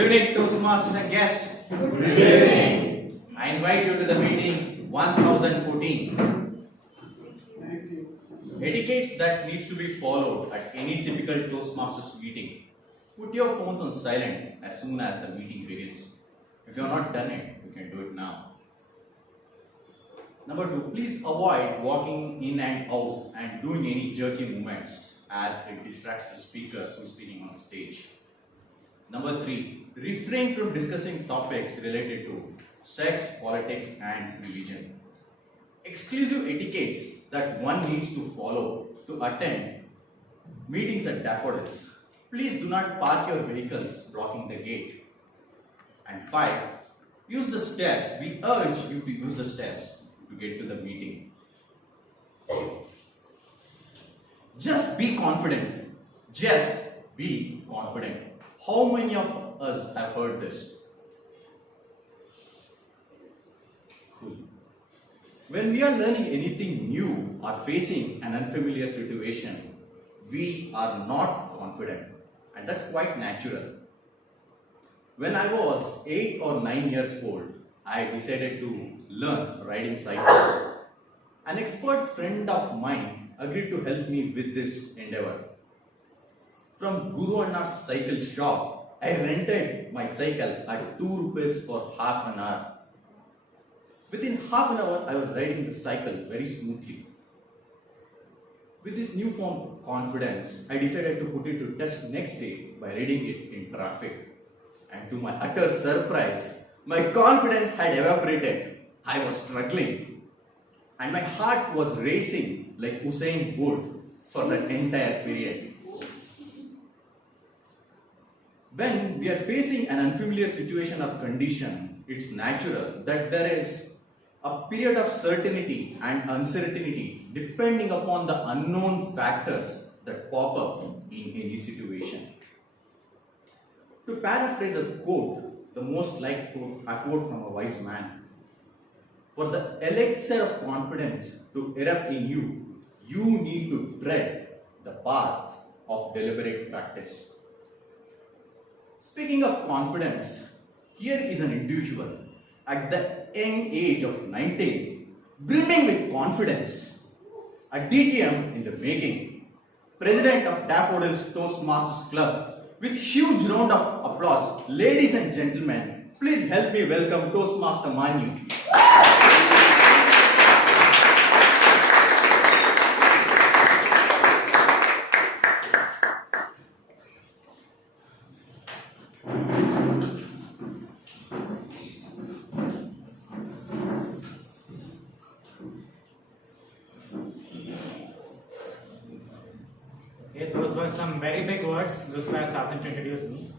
Good evening, Toastmasters and guests. Good evening. I invite you to the meeting 1014. Etiquettes that needs to be followed at any typical Toastmasters meeting. Put your phones on silent as soon as the meeting begins. If you have not done it, you can do it now. Number 2, please avoid walking in and out and doing any jerky movements as it distracts the speaker who is speaking on stage. Number 3, refrain from discussing topics related to sex, politics and religion. Exclusive etiquettes that one needs to follow to attend meetings at Daffodils. Please do not park your vehicles blocking the gate. And 5, use the stairs. We urge you to use the stairs to get to the meeting. Just be confident. Just be confident. How many of us have heard this? Cool. When we are learning anything new or facing an unfamiliar situation, we are not confident, and that's quite natural. When I was 8 or 9 years old, I decided to learn riding cycle. An expert friend of mine agreed to help me with this endeavor. From Guru Anna's cycle shop, I rented my cycle at 2 rupees for half an hour. Within half an hour, I was riding the cycle very smoothly. With this newfound confidence, I decided to put it to test next day by riding it in traffic. And to my utter surprise, my confidence had evaporated. I was struggling. And my heart was racing like Usain Bolt for that entire period. When we are facing an unfamiliar situation or condition, it's natural that there is a period of certainty and uncertainty depending upon the unknown factors that pop up in any situation. To paraphrase a quote, the most liked quote, a quote from a wise man, for the elixir of confidence to erupt in you, you need to tread the path of deliberate practice. Speaking of confidence, here is an individual at the young age of 19, brimming with confidence, a DTM in the making, president of Daffodils Toastmasters Club. With huge round of applause, ladies and gentlemen, please help me welcome Toastmaster Manu. Those were some very big words. Those guys hasn't introduced me.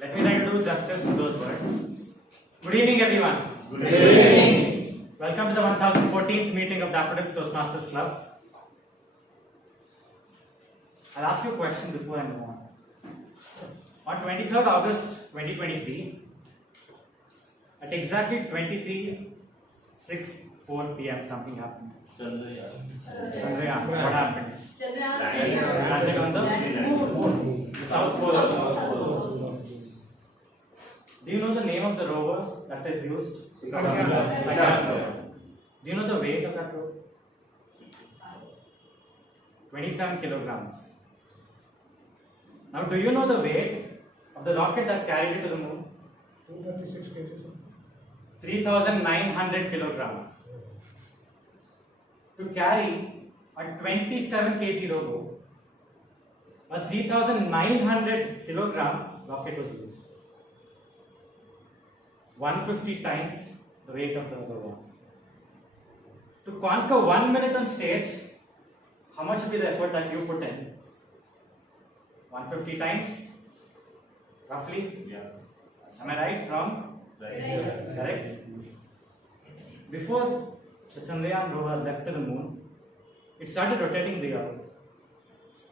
Let me try to do justice to those words. Good evening, everyone. Good evening. Welcome to the 1014th meeting of Daffodils Toastmasters Club. I'll ask you a question before I move on. On 23rd August 2023, at exactly 23:04 p.m., something happened. Chandrayaan. What happened? Landed on the South Pole of the North Pole. Do you know the name of the rover that is used? Gaganyaan rover. Do you know the weight of that rover? 27 kilograms. Now, do you know the weight of the rocket that carried it to the moon? 236 kg. 3,900 kilograms. To carry a 27 kg rover, a 3,900 kilogram rocket was used. 150 times the weight of the rover. To conquer 1 minute on stage, how much would be the effort that you put in? 150 times? Roughly? Yeah. Am I right? Wrong? Right. Correct? Before the Chandrayaan rover left to the moon, it started rotating the Earth.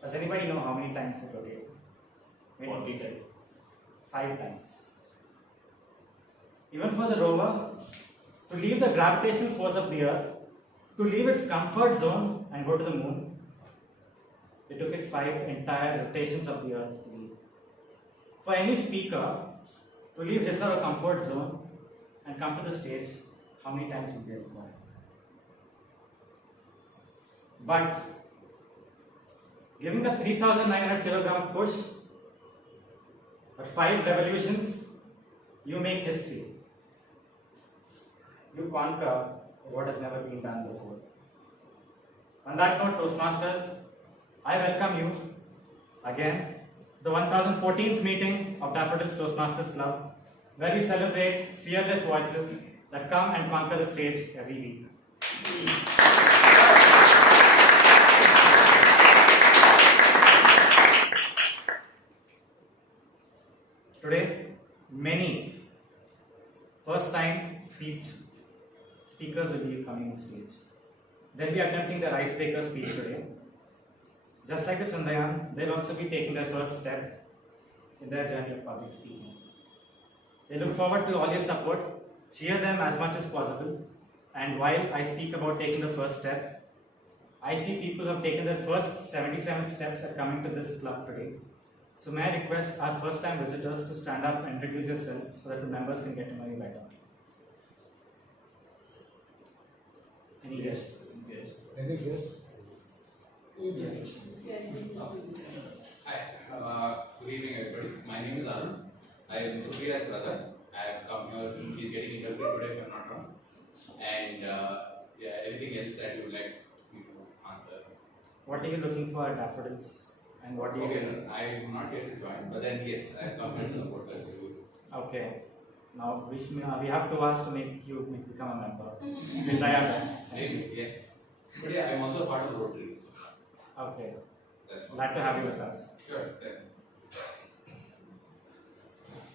Does anybody know how many times it rotated? 40 times. 5 times. Even for the rover, to leave the gravitational force of the Earth, to leave its comfort zone and go to the moon, it took it 5 entire rotations of the Earth to leave. For any speaker, to leave his or her comfort zone and come to the stage, how many times would they require? But giving the 3,900 kilogram push for 5 revolutions, you make history. You conquer what has never been done before. On that note, Toastmasters, I welcome you again to the 1014th meeting of Daffodils Toastmasters Club, where we celebrate fearless voices that come and conquer the stage every week. Today, many first-time speakers will be coming on stage. They'll be attempting their icebreaker speech today. Just like the Chandrayaan, they'll also be taking their first step in their journey of public speaking. They look forward to all your support. Cheer them as much as possible. And while I speak about taking the first step, I see people who have taken their first 77 steps are coming to this club today. So may I request our first-time visitors to stand up and introduce yourself so that the members can get to know you better. Any guess? Any guess? Yes. Hi, good evening everybody. My name is Arun. I am Supriya's brother. I have come here since he's getting interviewed today if I'm not wrong. And anything else that you would like me to answer? What are you looking for at Daffodils? And what do you Okay, no, I am not yet to join, but then yes, I have come here to support the group. Okay. Now we have 2 hours to make you become a member. We'll try our best. Maybe, yes. But yeah, I'm also part of Rotary. So Okay. that's all. Glad to have you with us. Sure, then.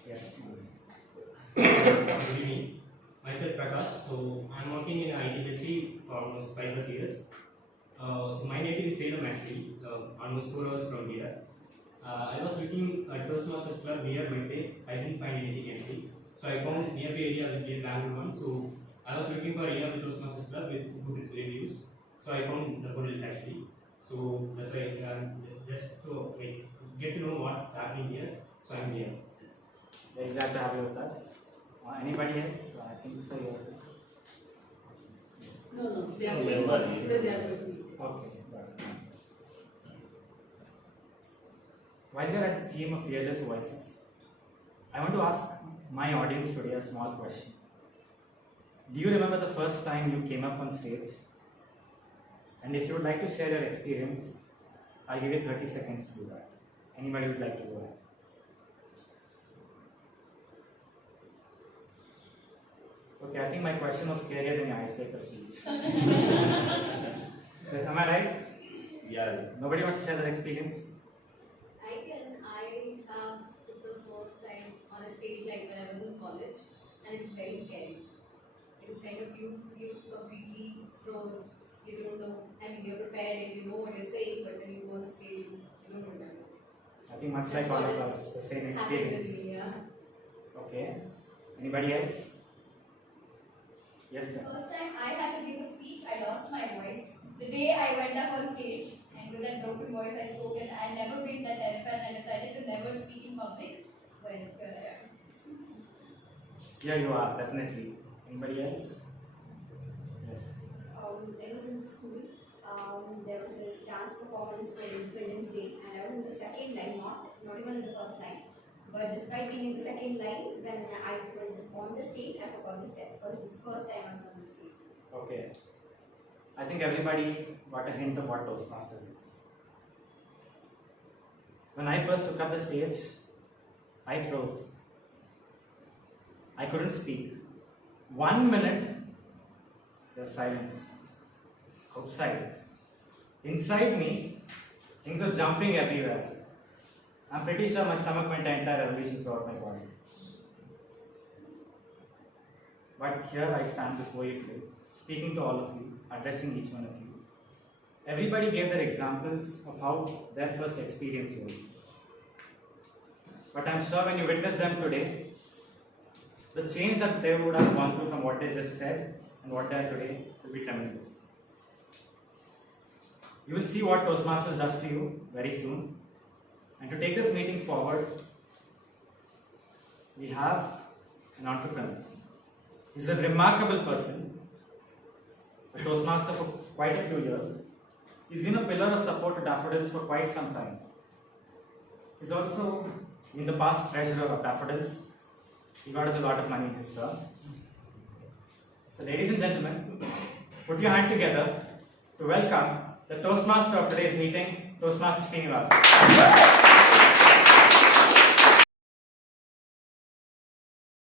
Yes. Good evening. Myself Prakash. So I'm working in IT industry for almost 5+ years. So my native is Salem actually, almost 4 hours from here. I was looking at Toastmasters Club near my place. I didn't find anything actually. So I found nearby area with the Bangalore one. So I was looking for area with Toastmasters Club with good reviews. So I found the Daffodils actually. So that's why just to get to know what's happening here. So I'm here. Very glad to have you with us. Anybody else? I think so. No, they are today they are going to meet. Okay. Got it. While we are at the theme of fearless voices, I want to ask my audience today a small question. Do you remember the first time you came up on stage? And if you would like to share your experience, I'll give you 30 seconds to do that. Anybody would like to go ahead? Okay, I think my question was scarier than your icebreaker speech. Yes, am I right? Yeah. Nobody wants to share their experience? I have took the first time on a stage like when I was in college, and it was very scary. It was kind of you completely froze. You don't know. I mean, you're prepared and you know what you're saying, but when you go on the stage, you don't remember. I think much like all of us, the same experience. Happened to me, yeah. Okay. Anybody else? Yes, The ma'am. first time I had to give a speech, I lost my voice. The day I went up on stage and with that broken voice I spoke, and I never been that terrified and I decided to never speak in public. But here I am. Here you are, definitely. Anybody else? Yes. It was in school. There was this dance performance for Independence Day, and I was in the second line, not even in the first line. But despite being in the second line, when I was on the stage, I forgot the steps because it was the first time I was on the stage. Okay. I think everybody got a hint of what Toastmasters is. When I first took up the stage, I froze. I couldn't speak. 1 minute, there was silence. Outside. Inside me, things were jumping everywhere. I'm pretty sure my stomach went an entire revolution throughout my body. But here I stand before you today, speaking to all of you, addressing each one of you. Everybody gave their examples of how their first experience was. But I'm sure when you witness them today, the change that they would have gone through from what they just said and what they are today will be tremendous. You will see what Toastmasters does to you very soon. And to take this meeting forward, we have an entrepreneur. He's a remarkable person, a Toastmaster for quite a few years. He's been a pillar of support to Daffodils for quite some time. He's also in the past treasurer of Daffodils. He got us a lot of money in his term. So ladies and gentlemen, put your hand together to welcome the Toastmaster of today's meeting, Toastmaster Srinivas.